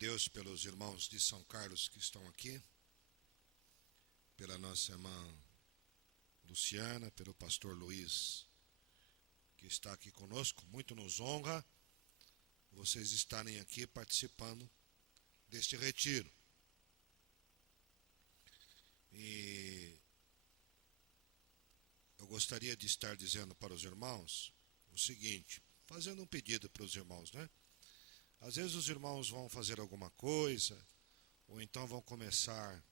Deus pelos irmãos de São Carlos que estão aqui, pela nossa irmã Luciana, pelo pastor Luiz, que está aqui conosco. Muito nos honra vocês estarem aqui participando deste retiro. E eu gostaria de estar dizendo para os irmãos o seguinte, fazendo um pedido para os irmãos, né? Às vezes os irmãos vão fazer alguma coisa, ou então vão começar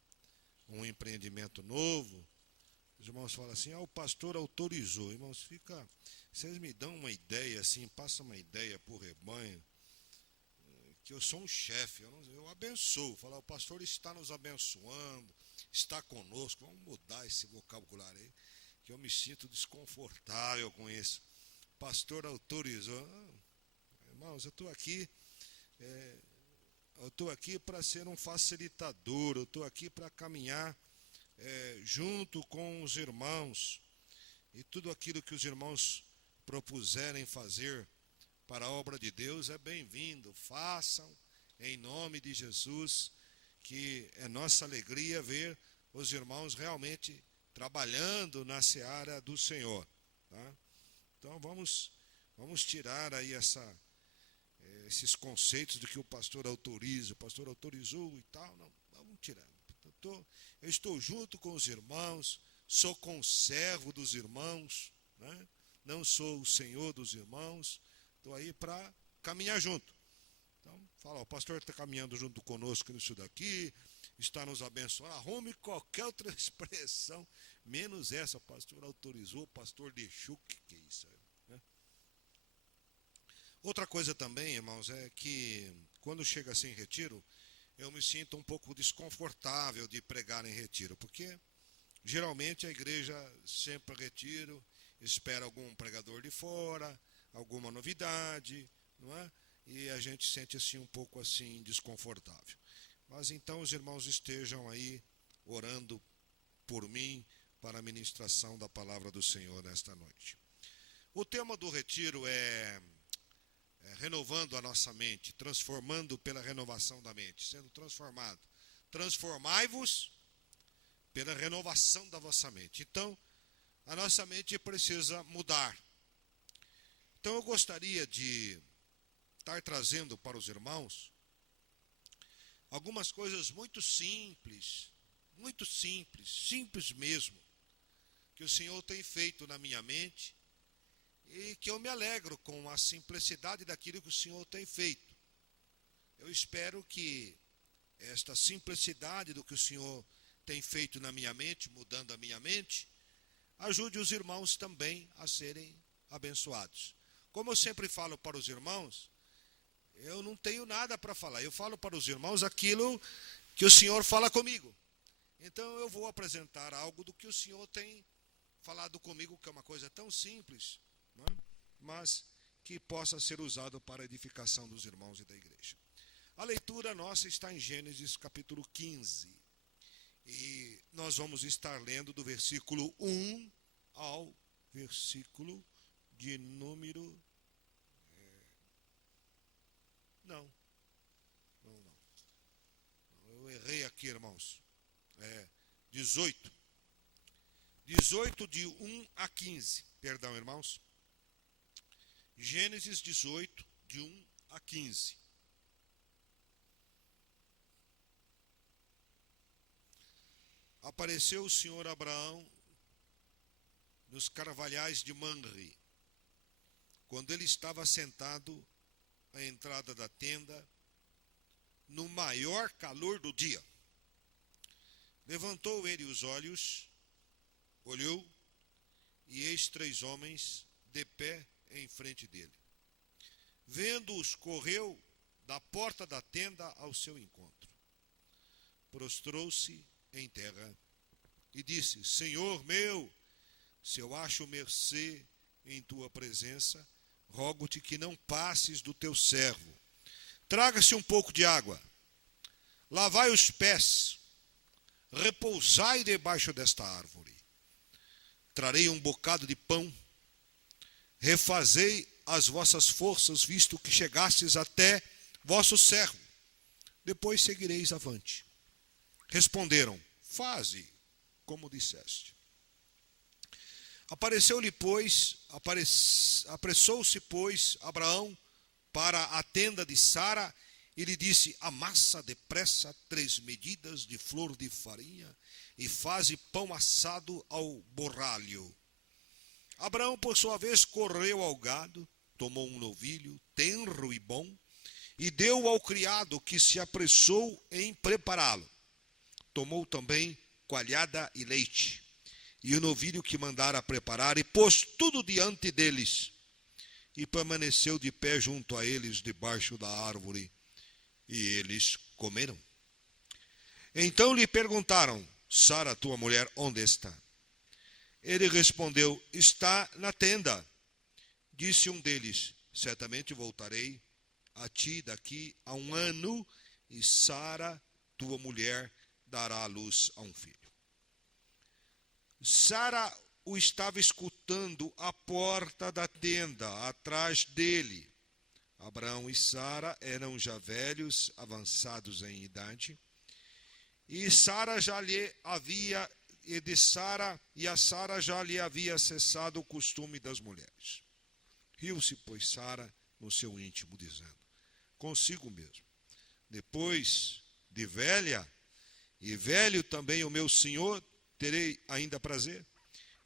um empreendimento novo. Os irmãos falam assim, o pastor autorizou. Irmãos, vocês me dão uma ideia assim, passam uma ideia para o rebanho, que eu sou um chefe, eu abençoo. Falar, o pastor está nos abençoando, está conosco. Vamos mudar esse vocabulário aí, que eu me sinto desconfortável com isso. O pastor autorizou. Irmãos, eu estou aqui para ser um facilitador, eu estou aqui para caminhar junto com os irmãos, e tudo aquilo que os irmãos propuserem fazer para a obra de Deus é bem-vindo. Façam em nome de Jesus, que é nossa alegria ver os irmãos realmente trabalhando na seara do Senhor, tá? Então vamos tirar aí esses conceitos do que o pastor autoriza, o pastor autorizou e tal. Não, vamos tirar. Eu estou junto com os irmãos, sou conservo dos irmãos, né? Não sou o senhor dos irmãos, estou aí para caminhar junto. Então, fala, o pastor está caminhando junto conosco nisso daqui, está nos abençoando. Arrume qualquer outra expressão, menos essa, o pastor autorizou, o pastor deixou, que é isso aí? Outra coisa também, irmãos, é que quando chega assim em retiro, eu me sinto um pouco desconfortável de pregar em retiro, porque geralmente a igreja sempre retiro, espera algum pregador de fora, alguma novidade, não é? E a gente sente assim um pouco assim desconfortável. Mas então os irmãos estejam aí orando por mim para a ministração da palavra do Senhor nesta noite. O tema do retiro é renovando a nossa mente, transformando pela renovação da mente, sendo transformado. Transformai-vos pela renovação da vossa mente. Então, a nossa mente precisa mudar. Então, eu gostaria de estar trazendo para os irmãos algumas coisas muito simples mesmo, que o Senhor tem feito na minha mente, e que eu me alegro com a simplicidade daquilo que o Senhor tem feito. Eu espero que esta simplicidade do que o Senhor tem feito na minha mente, mudando a minha mente, ajude os irmãos também a serem abençoados. Como eu sempre falo para os irmãos, eu não tenho nada para falar, eu falo para os irmãos aquilo que o Senhor fala comigo. Então eu vou apresentar algo do que o Senhor tem falado comigo, que é uma coisa tão simples, mas que possa ser usado para a edificação dos irmãos e da igreja. A leitura nossa está em Gênesis capítulo 15. E nós vamos estar lendo do versículo 1 ao versículo de número... Não. Eu errei aqui, irmãos. 18. 18 de 1 a 15. Perdão, irmãos. Gênesis 18, de 1 a 15. Apareceu o Senhor Abraão nos carvalhais de Mamre, quando ele estava sentado à entrada da tenda, no maior calor do dia. Levantou ele os olhos, olhou, e eis 3 homens de pé em frente dele. Vendo-os, correu da porta da tenda ao seu encontro. Prostrou-se em terra e disse, Senhor meu, se eu acho mercê em tua presença, rogo-te que não passes do teu servo. Traga-se um pouco de água, lavai os pés, repousai debaixo desta árvore. Trarei um bocado de pão, refazei as vossas forças, visto que chegastes até vosso servo. depois seguireis avante. Responderam: faze como disseste. Apressou-se, pois, Abraão para a tenda de Sara e lhe disse: amassa depressa 3 medidas de flor de farinha e faze pão assado ao borralho. Abraão, por sua vez, correu ao gado, tomou um novilho, tenro e bom, e deu ao criado, que se apressou em prepará-lo. Tomou também coalhada e leite, e o novilho que mandara preparar, e pôs tudo diante deles, e permaneceu de pé junto a eles, debaixo da árvore, e eles comeram. Então lhe perguntaram: Sara, tua mulher, onde está? Ele respondeu: está na tenda. Disse um deles: certamente voltarei a ti daqui a 1 ano, e Sara, tua mulher, dará à luz a um filho. Sara o estava escutando à porta da tenda, atrás dele. Abraão e Sara eram já velhos, avançados em idade, e Sara já lhe havia a Sara já lhe havia cessado o costume das mulheres. Riu-se, pois, Sara no seu íntimo, dizendo consigo mesmo: depois de velha, e velho também o meu senhor, terei ainda prazer?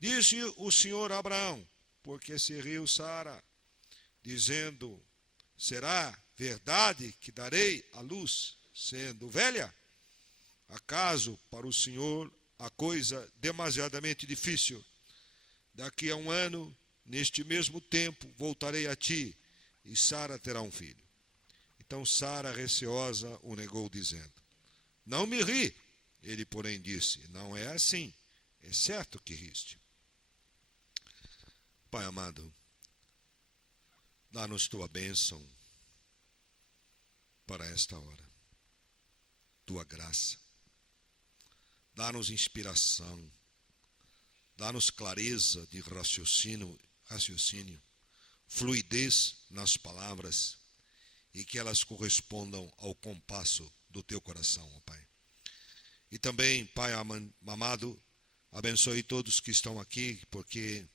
Disse o senhor a Abraão: porque se riu Sara, dizendo: será verdade que darei à luz, sendo velha? Acaso para o senhor a coisa demasiadamente difícil? Daqui a 1 ano, neste mesmo tempo, voltarei a ti, e Sara terá um filho. Então Sara, receosa, o negou, dizendo: não me ri. Ele, porém, disse: não é assim, é certo que riste. Pai amado, dá-nos tua bênção para esta hora, tua graça. Dá-nos inspiração, dá-nos clareza de raciocínio, fluidez nas palavras, e que elas correspondam ao compasso do teu coração, ó Pai. E também, Pai amado, abençoe todos que estão aqui, porque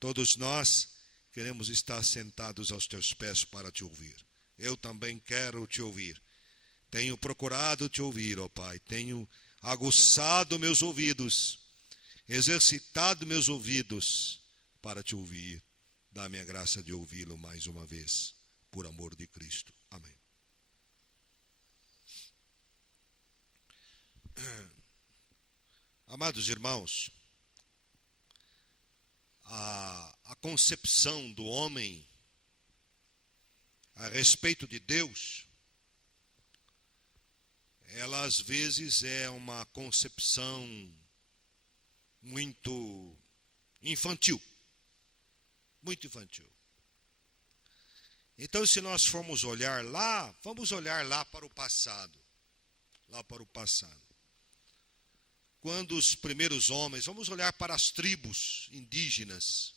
todos nós queremos estar sentados aos teus pés para te ouvir. Eu também quero te ouvir. Tenho procurado te ouvir, ó Pai. Tenho aguçado meus ouvidos, exercitado meus ouvidos para te ouvir. Dá-me a graça de ouvi-lo mais uma vez, por amor de Cristo. Amém. Amados irmãos, a concepção do homem a respeito de Deus, ela às vezes é uma concepção muito infantil. Muito infantil. Então, se nós formos olhar lá, vamos olhar lá para o passado. Lá para o passado. Quando os primeiros homens, vamos olhar para as tribos indígenas,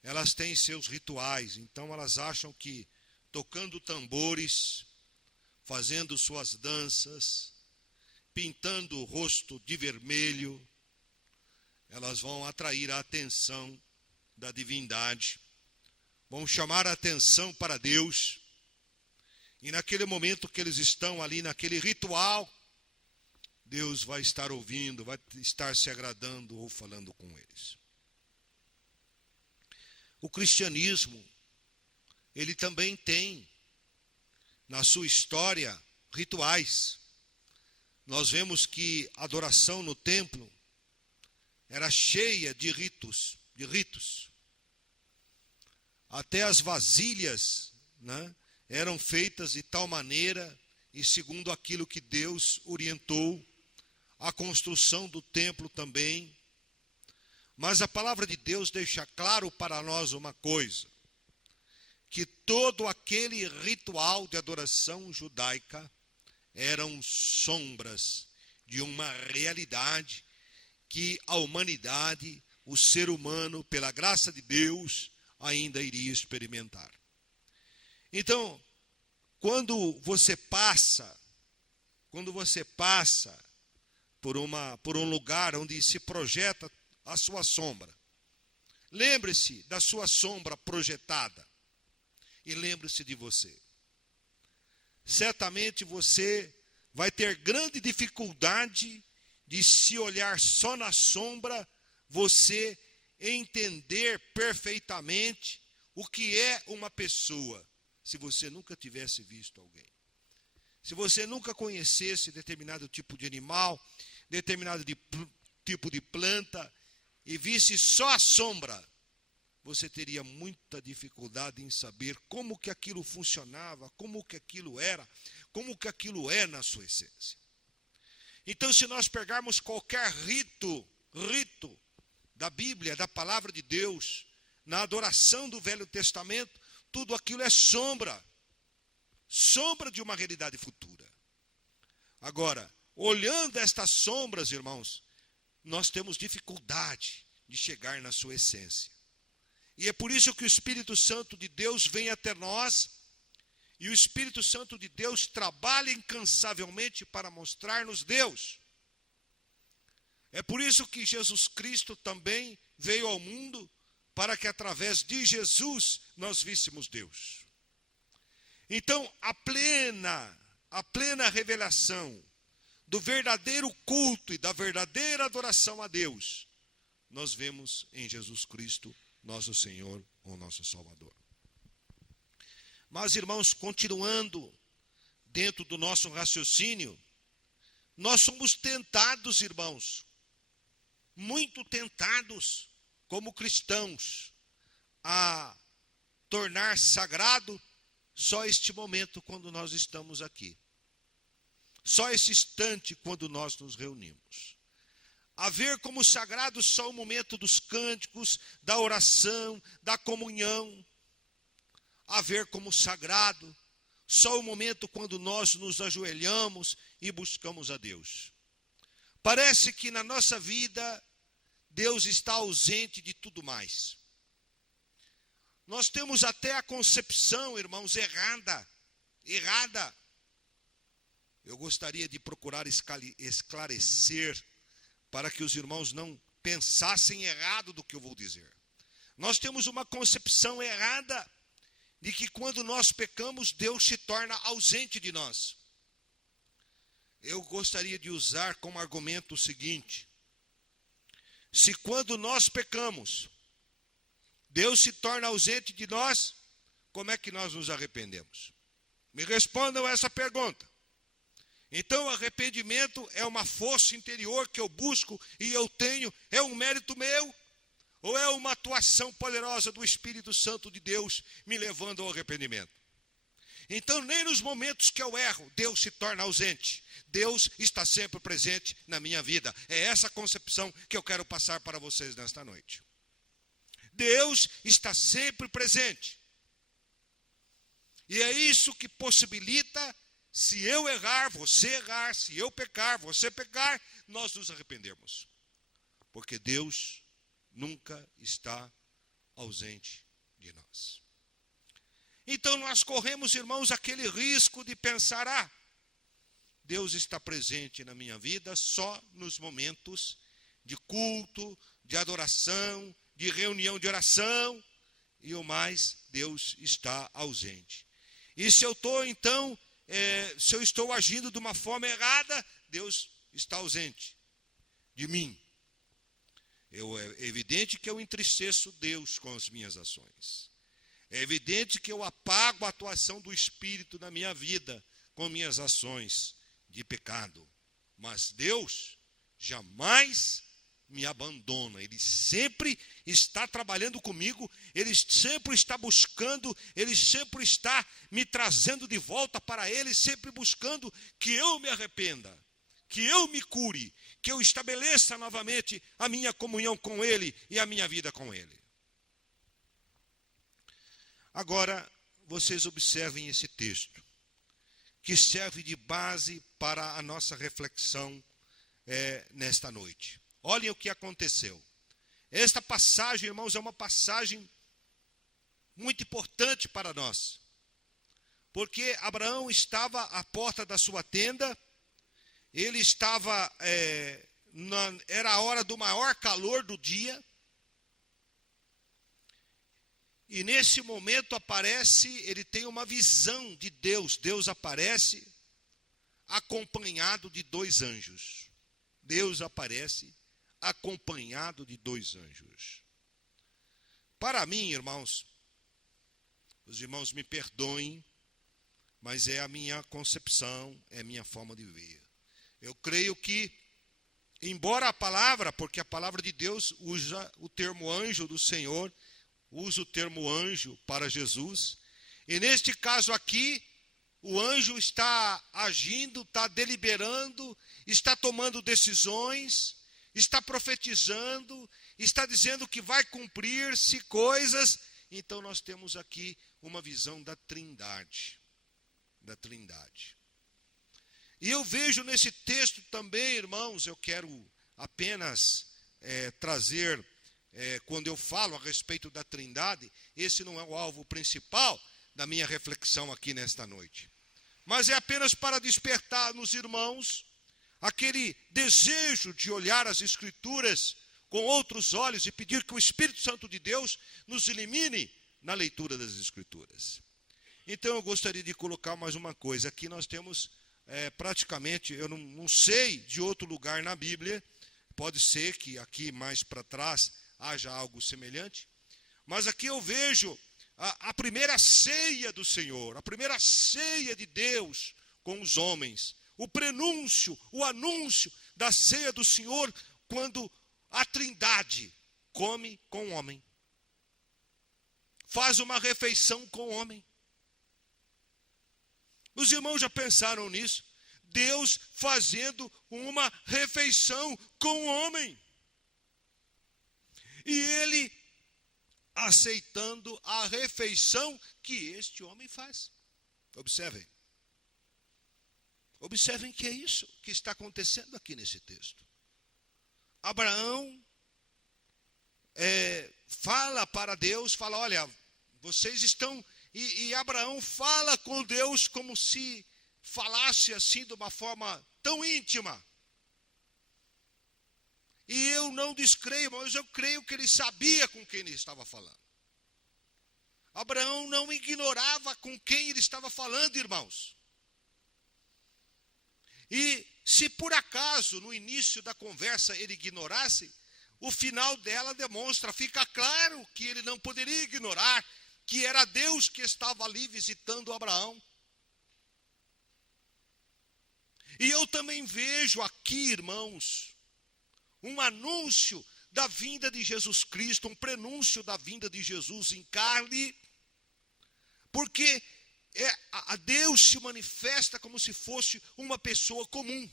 elas têm seus rituais, então elas acham que tocando tambores, fazendo suas danças, pintando o rosto de vermelho, elas vão atrair a atenção da divindade, vão chamar a atenção para Deus, e naquele momento que eles estão ali naquele ritual, Deus vai estar ouvindo, vai estar se agradando ou falando com eles. O cristianismo, ele também tem na sua história rituais. Nós vemos que a adoração no templo era cheia de ritos. Até as vasilhas, né, eram feitas de tal maneira e segundo aquilo que Deus orientou. A construção do templo também. Mas a palavra de Deus deixa claro para nós uma coisa: que todo aquele ritual de adoração judaica eram sombras de uma realidade que a humanidade, o ser humano, pela graça de Deus, ainda iria experimentar. Então, quando você passa quando você passa por um lugar onde se projeta a sua sombra, lembre-se da sua sombra projetada e lembre-se de você. Certamente você vai ter grande dificuldade de se olhar só na sombra, você entender perfeitamente o que é uma pessoa, se você nunca tivesse visto alguém. Se você nunca conhecesse determinado tipo de animal, determinado tipo de planta, e visse só a sombra, você teria muita dificuldade em saber como que aquilo funcionava, como que aquilo era, como que aquilo é na sua essência. Então, se nós pegarmos qualquer rito da Bíblia, da palavra de Deus, na adoração do Velho Testamento, tudo aquilo é sombra de uma realidade futura. Agora, olhando estas sombras, irmãos, nós temos dificuldade de chegar na sua essência. E é por isso que o Espírito Santo de Deus vem até nós, e o Espírito Santo de Deus trabalha incansavelmente para mostrar-nos Deus. É por isso que Jesus Cristo também veio ao mundo, para que através de Jesus nós víssemos Deus. Então, a plena revelação do verdadeiro culto e da verdadeira adoração a Deus, nós vemos em Jesus Cristo, nosso Senhor ou nosso Salvador. Mas, irmãos, continuando dentro do nosso raciocínio, nós somos tentados, irmãos, muito tentados, como cristãos, a tornar sagrado só este momento quando nós estamos aqui. Só esse instante quando nós nos reunimos. A ver como sagrado só o momento dos cânticos, da oração, da comunhão. A ver como sagrado só o momento quando nós nos ajoelhamos e buscamos a Deus. Parece que na nossa vida Deus está ausente de tudo mais. Nós temos até a concepção, irmãos, errada. Eu gostaria de procurar esclarecer para que os irmãos não pensassem errado do que eu vou dizer. Nós temos uma concepção errada de que quando nós pecamos, Deus se torna ausente de nós. Eu gostaria de usar como argumento o seguinte: se quando nós pecamos, Deus se torna ausente de nós, como é que nós nos arrependemos? Me respondam essa pergunta. Então, o arrependimento é uma força interior que eu busco e eu tenho, é um mérito meu? Ou é uma atuação poderosa do Espírito Santo de Deus me levando ao arrependimento? Então, nem nos momentos que eu erro, Deus se torna ausente. Deus está sempre presente na minha vida. É essa concepção que eu quero passar para vocês nesta noite. Deus está sempre presente. E é isso que possibilita, se eu errar, se eu pecar, você pecar, nós nos arrependermos. Porque Deus nunca está ausente de nós. Então nós corremos, irmãos, aquele risco de pensar, Deus está presente na minha vida só nos momentos de culto, de adoração, de reunião de oração, e o mais, Deus está ausente. E se eu estou, então, se eu estou agindo de uma forma errada, Deus está ausente de mim. É evidente que eu entristeço Deus com as minhas ações. É evidente que eu apago a atuação do Espírito na minha vida com minhas ações de pecado. Mas Deus jamais me abandona. Ele sempre está trabalhando comigo, Ele sempre está buscando, Ele sempre está me trazendo de volta para Ele, sempre buscando que eu me arrependa, que eu me cure, que eu estabeleça novamente a minha comunhão com Ele e a minha vida com Ele. Agora, vocês observem esse texto, que serve de base para a nossa reflexão nesta noite. Olhem o que aconteceu. Esta passagem, irmãos, é uma passagem muito importante para nós. Porque Abraão estava à porta da sua tenda ele estava, era a hora do maior calor do dia, e nesse momento aparece, ele tem uma visão de Deus. Deus aparece acompanhado de 2 anjos. Deus aparece acompanhado de 2 anjos. Para mim, irmãos, os irmãos me perdoem, mas é a minha concepção, é a minha forma de ver. Eu creio que, embora a palavra, porque a palavra de Deus usa o termo anjo do Senhor, usa o termo anjo para Jesus, e neste caso aqui, o anjo está agindo, está deliberando, está tomando decisões, está profetizando, está dizendo que vai cumprir-se coisas. Então nós temos aqui uma visão da Trindade. Da Trindade. E eu vejo nesse texto também, irmãos, eu quero apenas trazer, quando eu falo a respeito da Trindade, esse não é o alvo principal da minha reflexão aqui nesta noite. Mas é apenas para despertar nos irmãos aquele desejo de olhar as Escrituras com outros olhos e pedir que o Espírito Santo de Deus nos ilumine na leitura das Escrituras. Então eu gostaria de colocar mais uma coisa. Aqui nós temos praticamente, eu não sei de outro lugar na Bíblia, pode ser que aqui mais para trás haja algo semelhante, mas aqui eu vejo a primeira ceia do Senhor, a primeira ceia de Deus com os homens, o prenúncio, o anúncio da ceia do Senhor, quando a Trindade come com o homem, faz uma refeição com o homem. Os irmãos já pensaram nisso? Deus fazendo uma refeição com o homem. E ele aceitando a refeição que este homem faz. Observem. Observem que é isso que está acontecendo aqui nesse texto. Abraão fala para Deus, fala, olha, vocês estão... E Abraão fala com Deus como se falasse assim de uma forma tão íntima. E eu não descreio, mas eu creio que ele sabia com quem ele estava falando. Abraão não ignorava com quem ele estava falando, irmãos. E se por acaso no início da conversa ele ignorasse, o final dela demonstra, fica claro que ele não poderia ignorar que era Deus que estava ali visitando Abraão. E eu também vejo aqui, irmãos, um anúncio da vinda de Jesus Cristo, um prenúncio da vinda de Jesus em carne, porque a Deus se manifesta como se fosse uma pessoa comum.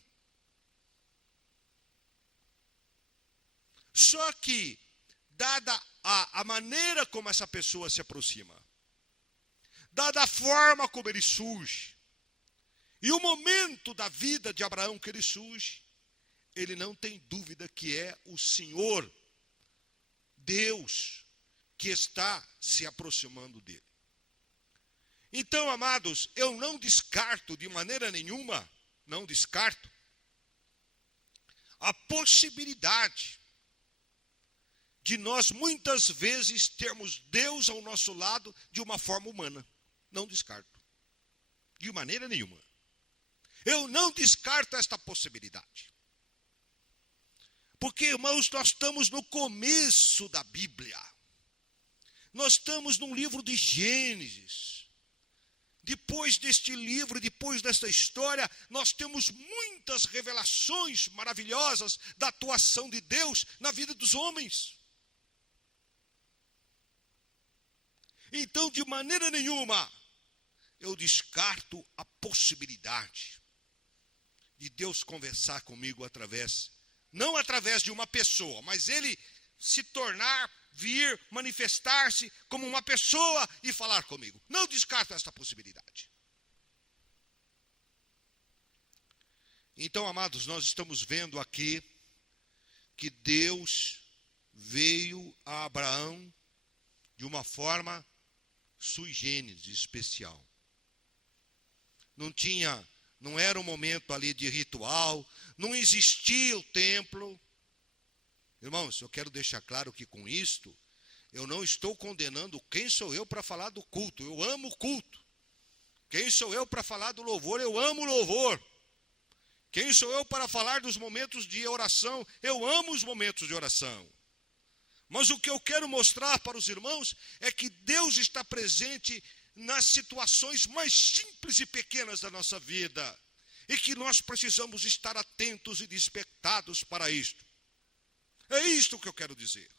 Só que, dada a maneira como essa pessoa se aproxima, dada a forma como ele surge, e o momento da vida de Abraão que ele surge, ele não tem dúvida que é o Senhor, Deus, que está se aproximando dele. Então, amados, eu não descarto de maneira nenhuma, não descarto a possibilidade de nós muitas vezes termos Deus ao nosso lado de uma forma humana. Não descarto. De maneira nenhuma. Eu não descarto esta possibilidade. Porque, irmãos, nós estamos no começo da Bíblia. Nós estamos no livro de Gênesis. Depois deste livro, depois desta história, nós temos muitas revelações maravilhosas da atuação de Deus na vida dos homens. Então, de maneira nenhuma, eu descarto a possibilidade de Deus conversar comigo não através de uma pessoa, mas Ele se tornar, vir, manifestar-se como uma pessoa e falar comigo. Não descarto esta possibilidade. Então, amados, nós estamos vendo aqui que Deus veio a Abraão de uma forma sui generis, especial. Não tinha não era um momento ali de ritual, não existia o templo. Irmãos, eu quero deixar claro que com isto, eu não estou condenando quem sou eu para falar do culto. Eu amo o culto. Quem sou eu para falar do louvor? Eu amo o louvor. Quem sou eu para falar dos momentos de oração? Eu amo os momentos de oração. Mas o que eu quero mostrar para os irmãos é que Deus está presente nas situações mais simples e pequenas da nossa vida. E que nós precisamos estar atentos e despertados para isto. É isto que eu quero dizer.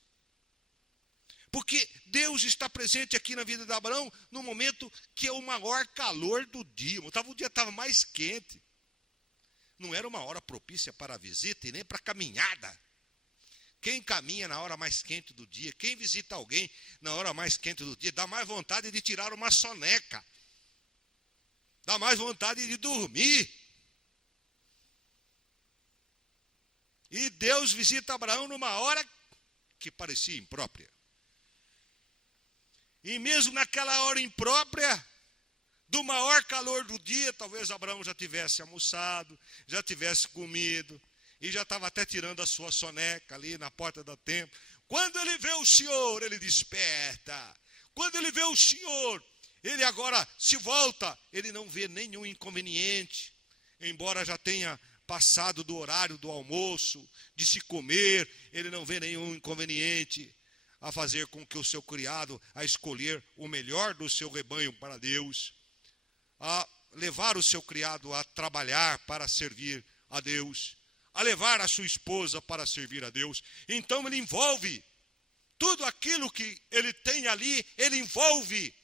Porque Deus está presente aqui na vida de Abraão no momento que é o maior calor do dia. O dia estava mais quente. Não era uma hora propícia para a visita e nem para a caminhada. Quem caminha na hora mais quente do dia, quem visita alguém na hora mais quente do dia, dá mais vontade de tirar uma soneca. Dá mais vontade de dormir. E Deus visita Abraão numa hora que parecia imprópria. E mesmo naquela hora imprópria, do maior calor do dia, talvez Abraão já tivesse almoçado, já tivesse comido, e já estava até tirando a sua soneca ali na porta do templo. Quando ele vê o Senhor, ele desperta. Quando ele vê o Senhor, ele agora se volta, ele não vê nenhum inconveniente, embora já tenha passado do horário do almoço, de se comer, ele não vê nenhum inconveniente a fazer com que o seu criado, a escolher o melhor do seu rebanho para Deus, a levar o seu criado a trabalhar para servir a Deus, a levar a sua esposa para servir a Deus. Então ele envolve tudo aquilo que ele tem ali, ele envolve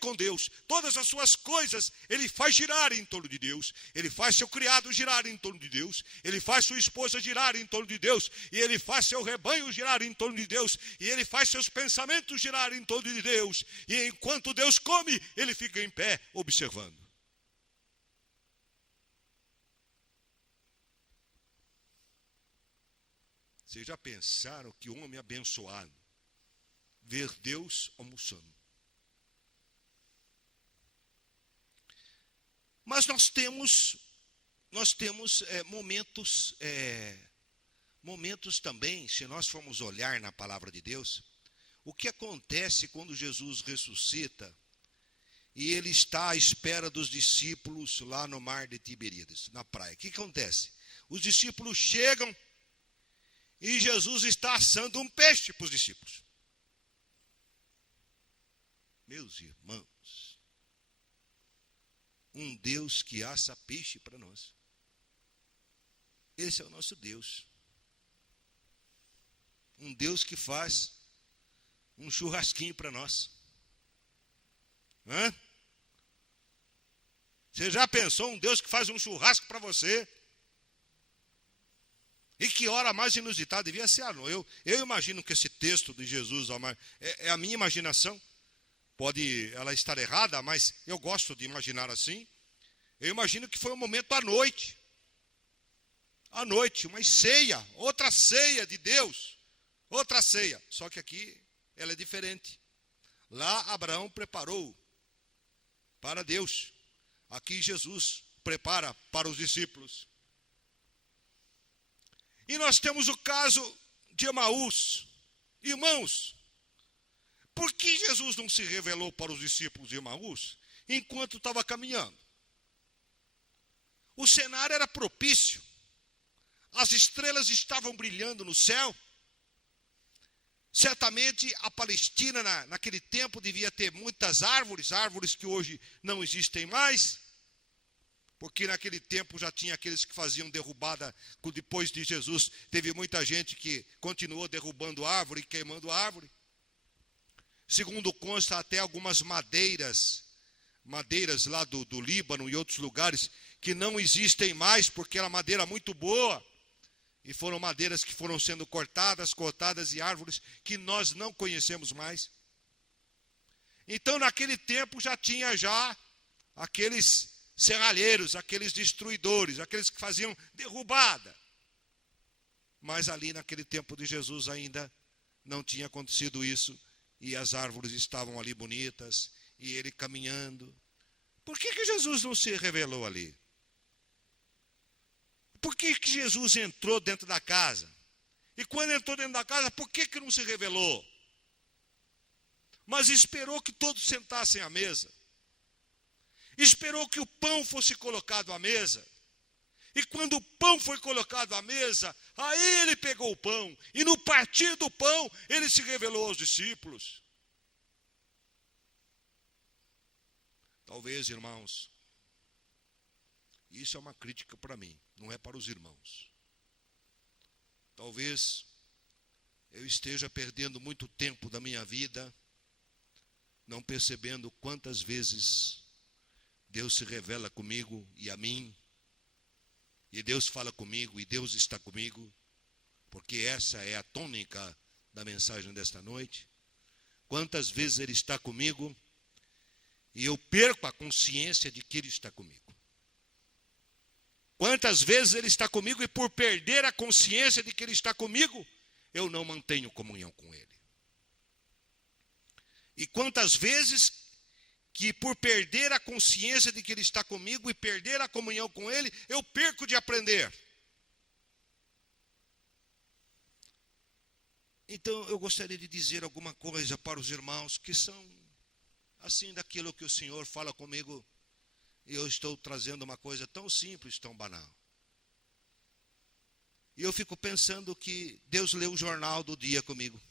com Deus. Todas as suas coisas, ele faz girar em torno de Deus. Ele faz seu criado girar em torno de Deus. Ele faz sua esposa girar em torno de Deus. E ele faz seu rebanho girar em torno de Deus. E ele faz seus pensamentos girar em torno de Deus. E enquanto Deus come, ele fica em pé, observando. Vocês já pensaram que homem abençoado ver Deus almoçando? Mas nós temos momentos também, se nós formos olhar na palavra de Deus, o que acontece quando Jesus ressuscita e ele está à espera dos discípulos lá no mar de Tiberíades, na praia. O que acontece? Os discípulos chegam e Jesus está assando um peixe para os discípulos. Meus irmãos, um Deus que assa peixe para nós. Esse é o nosso Deus. Um Deus que faz um churrasquinho para nós. Hã? Você já pensou um Deus que faz um churrasco para você? E que hora mais inusitada, devia ser a noite. Eu imagino que esse texto de Jesus, é a minha imaginação. Pode ela estar errada, mas eu gosto de imaginar assim. Eu imagino que foi um momento à noite. À noite, uma ceia, outra ceia de Deus. Outra ceia. Só que aqui ela é diferente. Lá Abraão preparou para Deus. Aqui Jesus prepara para os discípulos. E nós temos o caso de Emaús. Irmãos, por que Jesus não se revelou para os discípulos de Emaús enquanto estava caminhando? O cenário era propício. As estrelas estavam brilhando no céu. Certamente a Palestina naquele tempo devia ter muitas árvores que hoje não existem mais. Porque naquele tempo já tinha aqueles que faziam derrubada, depois de Jesus, teve muita gente que continuou derrubando árvore, queimando árvore. Segundo consta, até algumas madeiras lá do Líbano e outros lugares, que não existem mais, porque era madeira muito boa. E foram madeiras que foram sendo cortadas e árvores que nós não conhecemos mais. Então, naquele tempo, já tinha aqueles serralheiros, aqueles destruidores, aqueles que faziam derrubada. Mas ali naquele tempo de Jesus ainda não tinha acontecido isso, e as árvores estavam ali bonitas, e ele caminhando Por que Jesus não se revelou ali? Por que Jesus entrou dentro da casa? E quando entrou dentro da casa, por que não se revelou? Mas esperou que todos sentassem à mesa. Esperou que o pão fosse colocado à mesa. E quando o pão foi colocado à mesa, aí ele pegou o pão. E no partir do pão, ele se revelou aos discípulos. Talvez, irmãos, isso é uma crítica para mim, não é para os irmãos. Talvez eu esteja perdendo muito tempo da minha vida, não percebendo quantas vezes Deus se revela comigo e a mim, e Deus fala comigo e Deus está comigo, porque essa é a tônica da mensagem desta noite. Quantas vezes Ele está comigo e eu perco a consciência de que Ele está comigo. Quantas vezes Ele está comigo e por perder a consciência de que Ele está comigo, eu não mantenho comunhão com Ele. E quantas vezes que por perder a consciência de que Ele está comigo e perder a comunhão com Ele, eu perco de aprender. Então eu gostaria de dizer alguma coisa para os irmãos que são assim daquilo que o Senhor fala comigo. E eu estou trazendo uma coisa tão simples, tão banal. E eu fico pensando que Deus lê o jornal do dia comigo.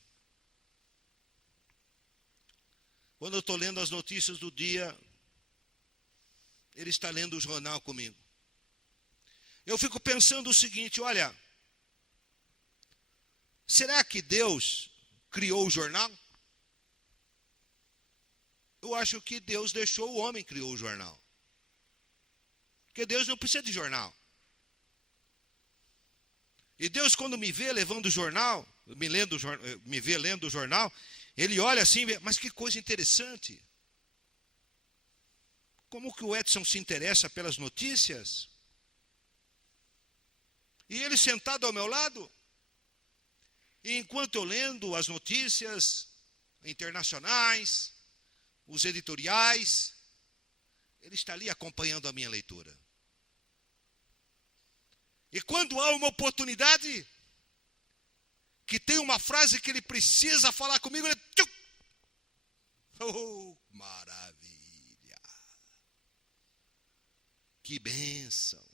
Quando eu estou lendo as notícias do dia, Ele está lendo o jornal comigo. Eu fico pensando o seguinte, olha, será que Deus criou o jornal? Eu acho que Deus deixou o homem criou o jornal. Porque Deus não precisa de jornal. E Deus, quando me vê levando o jornal, me vê lendo o jornal, Ele olha assim, mas que coisa interessante. Como que o Edson se interessa pelas notícias? E ele sentado ao meu lado, e enquanto eu lendo as notícias internacionais, os editoriais, ele está ali acompanhando a minha leitura. E quando há uma oportunidade, que tem uma frase que ele precisa falar comigo, ele... Oh, maravilha! Que bênção!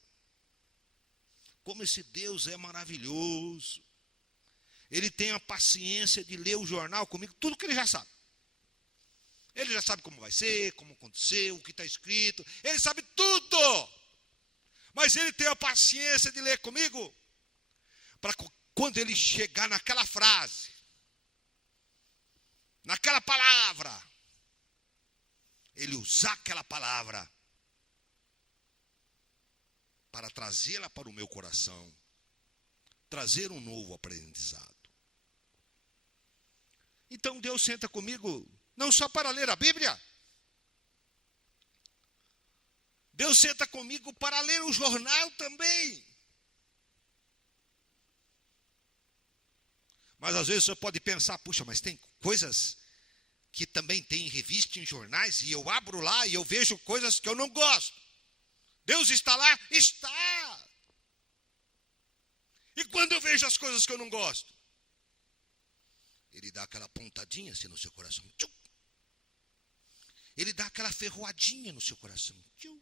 Como esse Deus é maravilhoso! Ele tem a paciência de ler o jornal comigo, tudo que ele já sabe. Ele já sabe como vai ser, como aconteceu, o que está escrito, ele sabe tudo! Mas ele tem a paciência de ler comigo, para quando ele chegar naquela frase, naquela palavra, ele usar aquela palavra para trazê-la para o meu coração, trazer um novo aprendizado. Então Deus senta comigo, não só para ler a Bíblia, Deus senta comigo para ler o jornal também. Mas às vezes você pode pensar, puxa, mas tem coisas que também tem em revista, em jornais, e eu abro lá e eu vejo coisas que eu não gosto. Deus está lá? Está. E quando eu vejo as coisas que eu não gosto? Ele dá aquela pontadinha assim no seu coração. Tchum. Ele dá aquela ferroadinha no seu coração. Tchum.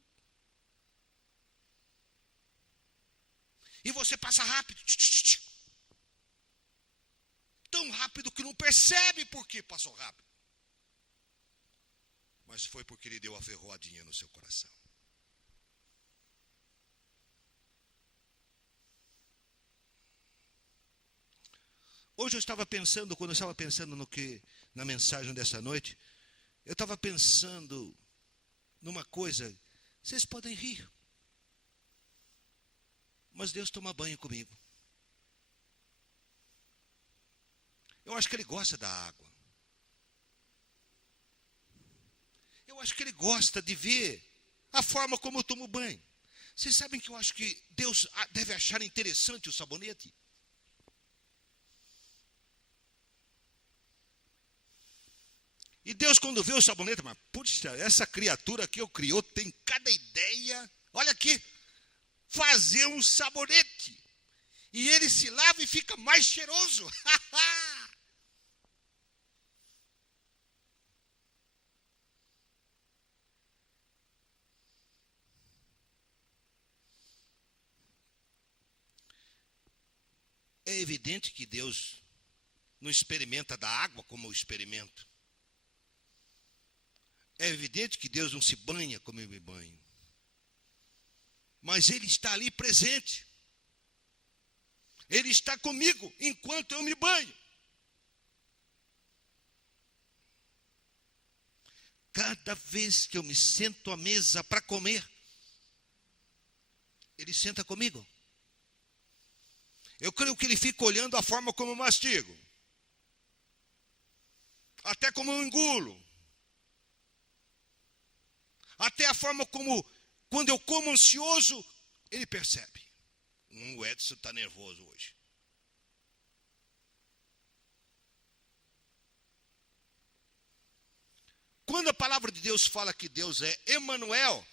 E você passa rápido. Tão rápido que não percebe por que passou rápido. Mas foi porque ele deu a ferroadinha no seu coração. Hoje eu estava pensando, quando eu estava pensando na mensagem dessa noite, eu estava pensando numa coisa, vocês podem rir, mas Deus toma banho comigo. Eu acho que Ele gosta da água. Eu acho que Ele gosta de ver a forma como eu tomo banho. Vocês sabem que eu acho que Deus deve achar interessante o sabonete? E Deus, quando vê o sabonete, mas, puxa, essa criatura que eu criou tem cada ideia. Olha aqui, fazer um sabonete. E ele se lava e fica mais cheiroso. É evidente que Deus não experimenta da água como eu experimento. É evidente que Deus não se banha como eu me banho. Mas Ele está ali presente. Ele está comigo enquanto eu me banho. Cada vez que eu me sento à mesa para comer, Ele senta comigo. Eu creio que Ele fica olhando a forma como eu mastigo. Até como eu engulo. Até a forma como, quando eu como ansioso, Ele percebe. O Edson está nervoso hoje. Quando a palavra de Deus fala que Deus é Emanuel,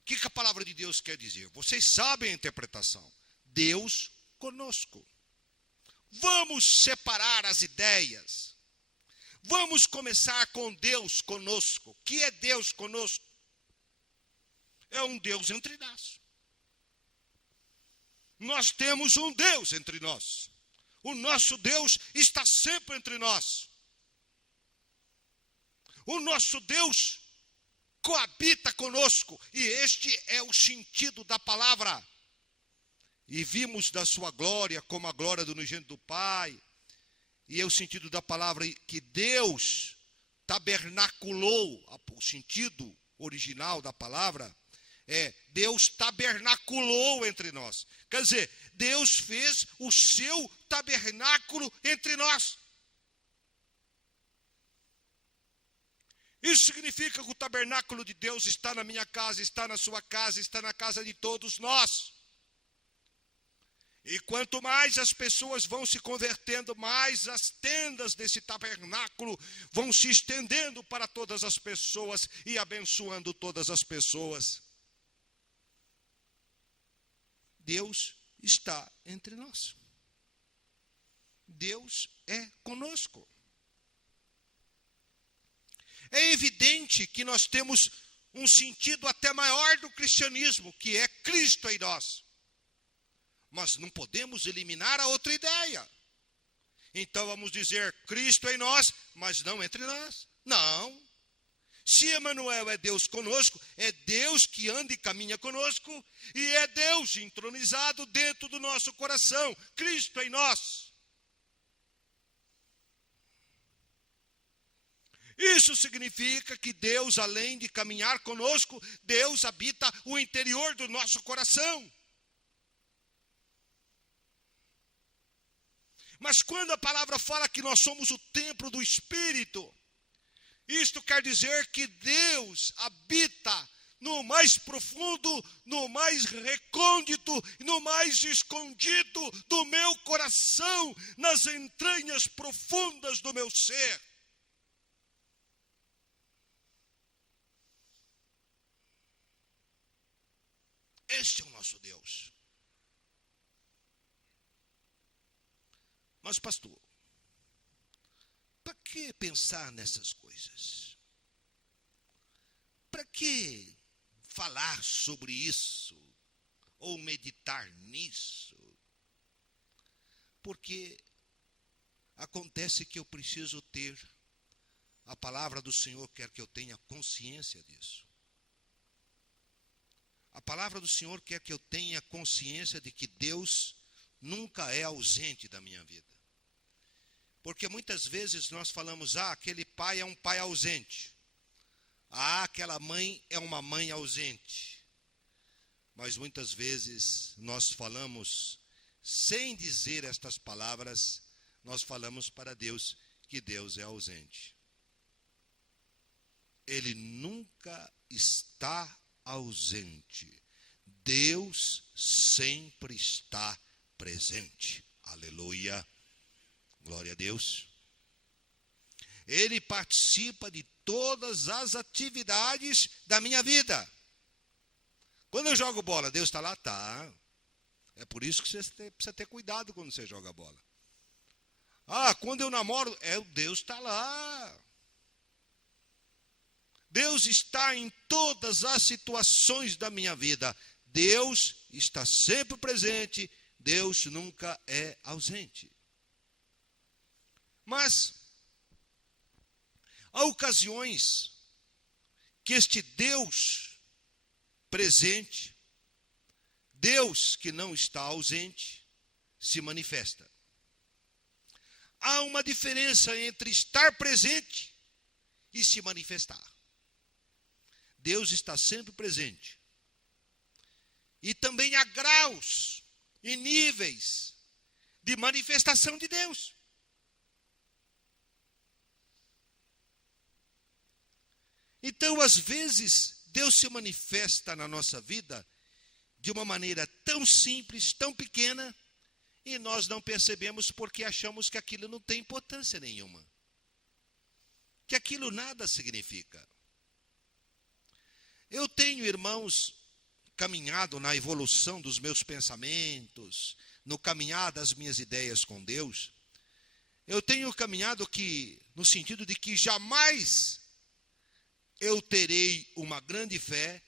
o que a palavra de Deus quer dizer? Vocês sabem a interpretação. Deus conosco. Vamos separar as ideias. Vamos começar com Deus conosco. O que é Deus conosco? É um Deus entre nós. Nós temos um Deus entre nós. O nosso Deus está sempre entre nós. O nosso Deus coabita conosco. E este é o sentido da palavra. E vimos da sua glória como a glória do unigênito do Pai. E é o sentido da palavra que Deus tabernaculou. O sentido original da palavra é Deus tabernaculou entre nós. Quer dizer, Deus fez o seu tabernáculo entre nós. Isso significa que o tabernáculo de Deus está na minha casa, está na sua casa, está na casa de todos nós. E quanto mais as pessoas vão se convertendo, mais as tendas desse tabernáculo vão se estendendo para todas as pessoas e abençoando todas as pessoas. Deus está entre nós. Deus é conosco. É evidente que nós temos um sentido até maior do cristianismo, que é Cristo em nós. Mas não podemos eliminar a outra ideia. Então vamos dizer Cristo em nós, mas não entre nós. Não. Se Emanuel é Deus conosco, é Deus que anda e caminha conosco, e é Deus entronizado dentro do nosso coração, Cristo em nós. Isso significa que Deus, além de caminhar conosco, Deus habita o interior do nosso coração. Mas quando a palavra fala que nós somos o templo do Espírito, isto quer dizer que Deus habita no mais profundo, no mais recôndito, no mais escondido do meu coração, nas entranhas profundas do meu ser. Este é o nosso Deus. Mas, pastor, para que pensar nessas coisas? Para que falar sobre isso? Ou meditar nisso? Porque acontece que eu preciso ter, a palavra do Senhor quer que eu tenha consciência disso. A palavra do Senhor quer que eu tenha consciência de que Deus nunca é ausente da minha vida. Porque muitas vezes nós falamos, aquele pai é um pai ausente. Aquela mãe é uma mãe ausente. Mas muitas vezes nós falamos, sem dizer estas palavras, nós falamos para Deus que Deus é ausente. Ele nunca está ausente. Deus sempre está presente. Aleluia. Glória a Deus. Ele participa de todas as atividades da minha vida. Quando eu jogo bola, Deus está lá? Tá. É por isso que você precisa ter cuidado quando você joga bola. Ah, quando eu namoro, Deus está lá. Deus está em todas as situações da minha vida. Deus está sempre presente. Deus nunca é ausente. Mas há ocasiões que este Deus presente, Deus que não está ausente, se manifesta. Há uma diferença entre estar presente e se manifestar. Deus está sempre presente. E também há graus e níveis de manifestação de Deus. Então, às vezes, Deus se manifesta na nossa vida de uma maneira tão simples, tão pequena, e nós não percebemos porque achamos que aquilo não tem importância nenhuma. Que aquilo nada significa. Eu tenho, irmãos, caminhado na evolução dos meus pensamentos, no caminhar das minhas ideias com Deus. Eu tenho caminhado no sentido de que jamais eu terei uma grande fé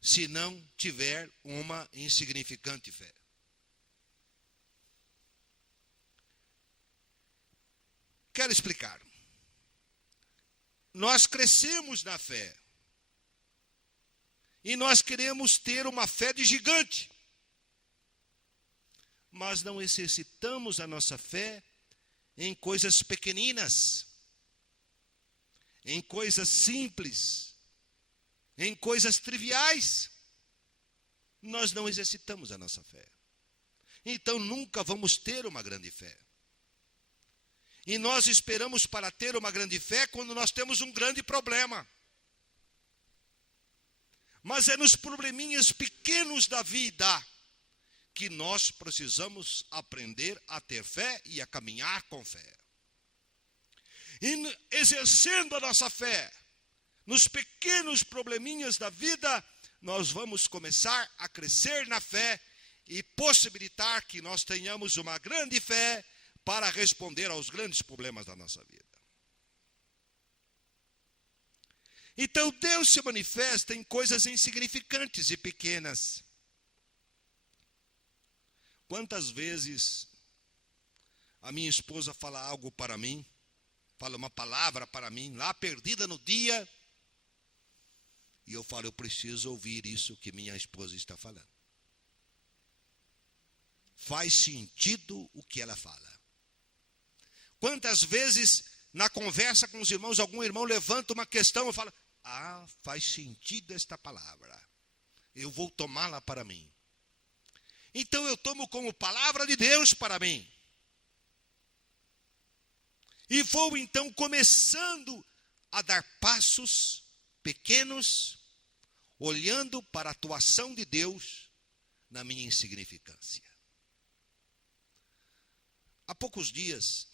se não tiver uma insignificante fé. Quero explicar. Nós crescemos na fé. E nós queremos ter uma fé de gigante. Mas não exercitamos a nossa fé em coisas pequeninas, em coisas simples, em coisas triviais. Nós não exercitamos a nossa fé. Então nunca vamos ter uma grande fé. E nós esperamos para ter uma grande fé quando nós temos um grande problema. Mas é nos probleminhas pequenos da vida que nós precisamos aprender a ter fé e a caminhar com fé. E exercendo a nossa fé nos pequenos probleminhas da vida, nós vamos começar a crescer na fé e possibilitar que nós tenhamos uma grande fé para responder aos grandes problemas da nossa vida. Então Deus se manifesta em coisas insignificantes e pequenas. Quantas vezes a minha esposa fala algo para mim, fala uma palavra para mim, lá perdida no dia, e eu falo, eu preciso ouvir isso que minha esposa está falando. Faz sentido o que ela fala. Quantas vezes na conversa com os irmãos, algum irmão levanta uma questão e fala, faz sentido esta palavra. Eu vou tomá-la para mim. Então eu tomo como palavra de Deus para mim. E vou então começando a dar passos pequenos, olhando para a atuação de Deus na minha insignificância. Há poucos dias,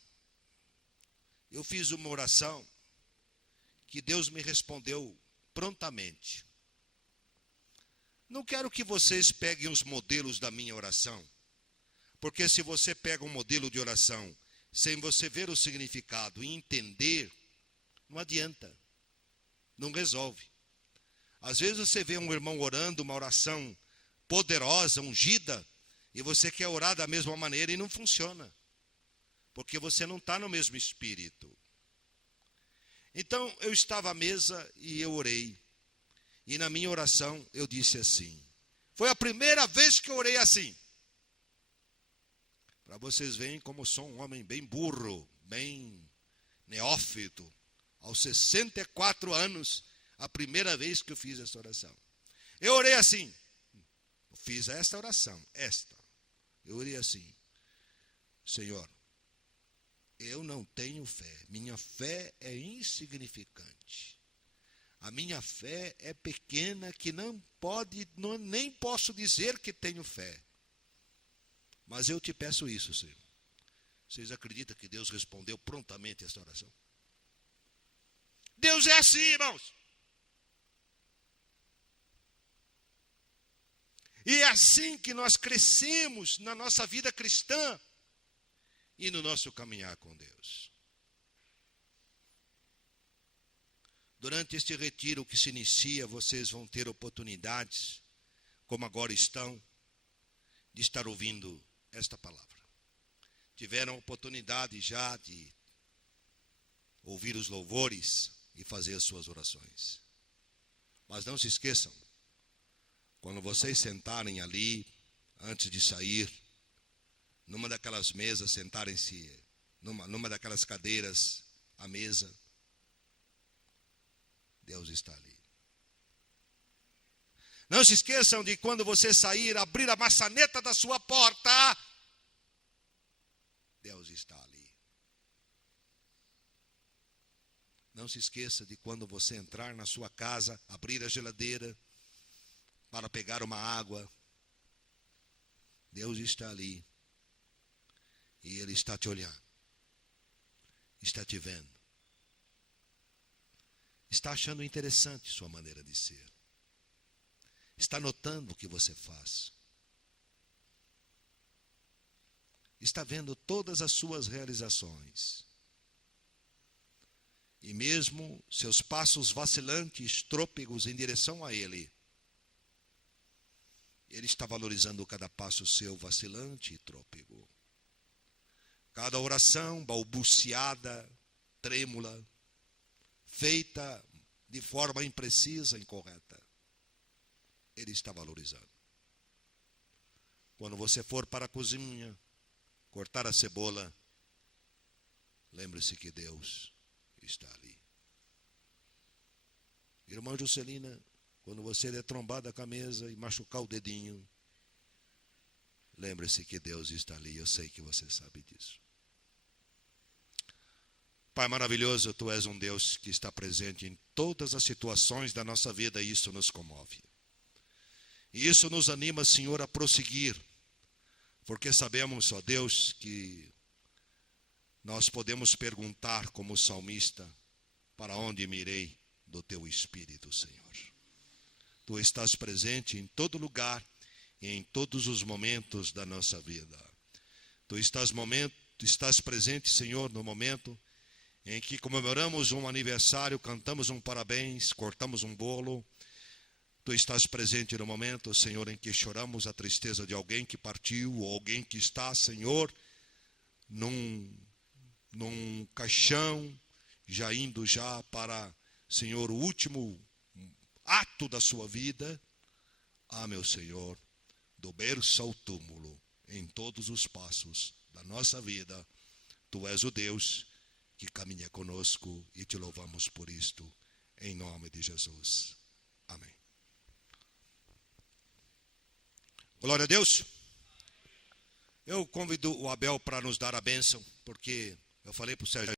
eu fiz uma oração que Deus me respondeu prontamente. Não quero que vocês peguem os modelos da minha oração, porque se você pega um modelo de oração sem você ver o significado e entender, não adianta, não resolve. Às vezes você vê um irmão orando uma oração poderosa, ungida, e você quer orar da mesma maneira e não funciona, porque você não está no mesmo espírito. Então, eu estava à mesa e eu orei. E na minha oração eu disse assim. Foi a primeira vez que eu orei assim. Para vocês verem como sou um homem bem burro, bem neófito. Aos 64 anos, a primeira vez que eu fiz essa oração. Eu orei assim. Eu fiz esta oração, Eu orei assim. Senhor, eu não tenho fé. Minha fé é insignificante. A minha fé é pequena que nem posso dizer que tenho fé. Mas eu te peço isso, Senhor. Vocês acreditam que Deus respondeu prontamente esta oração? Deus é assim, irmãos. E é assim que nós crescemos na nossa vida cristã e no nosso caminhar com Deus. Durante este retiro que se inicia, vocês vão ter oportunidades, como agora estão, de estar ouvindo esta palavra. Tiveram oportunidade já de ouvir os louvores e fazer as suas orações. Mas não se esqueçam, quando vocês sentarem ali, antes de sair, numa daquelas mesas, sentarem-se, numa daquelas cadeiras, à mesa, Deus está ali. Não se esqueçam de quando você sair, abrir a maçaneta da sua porta, Deus está ali. Não se esqueça de quando você entrar na sua casa, abrir a geladeira para pegar uma água, Deus está ali. E Ele está te olhando, está te vendo, está achando interessante sua maneira de ser, está notando o que você faz, está vendo todas as suas realizações, e mesmo seus passos vacilantes, trôpegos em direção a Ele, Ele está valorizando cada passo seu vacilante e trôpego. Cada oração balbuciada, trêmula, feita de forma imprecisa, incorreta, Ele está valorizando. Quando você for para a cozinha, cortar a cebola, lembre-se que Deus está ali. Irmã Juscelina, quando você der trombada com a mesa e machucar o dedinho, lembre-se que Deus está ali. Eu sei que você sabe disso. Pai maravilhoso, Tu és um Deus que está presente em todas as situações da nossa vida e isso nos comove. E isso nos anima, Senhor, a prosseguir, porque sabemos, ó Deus, que nós podemos perguntar como salmista, para onde me irei do Teu Espírito, Senhor? Tu estás presente em todo lugar e em todos os momentos da nossa vida. Tu estás presente, Senhor, no momento em que comemoramos um aniversário, cantamos um parabéns, cortamos um bolo. Tu estás presente no momento, Senhor, em que choramos a tristeza de alguém que partiu, ou alguém que está, Senhor, num caixão, já indo já para, Senhor, o último ato da sua vida. Ah, meu Senhor, do berço ao túmulo, em todos os passos da nossa vida, Tu és o Deus que caminha conosco e Te louvamos por isto, em nome de Jesus. Amém. Glória a Deus. Eu convido o Abel para nos dar a bênção, porque eu falei para o Sérgio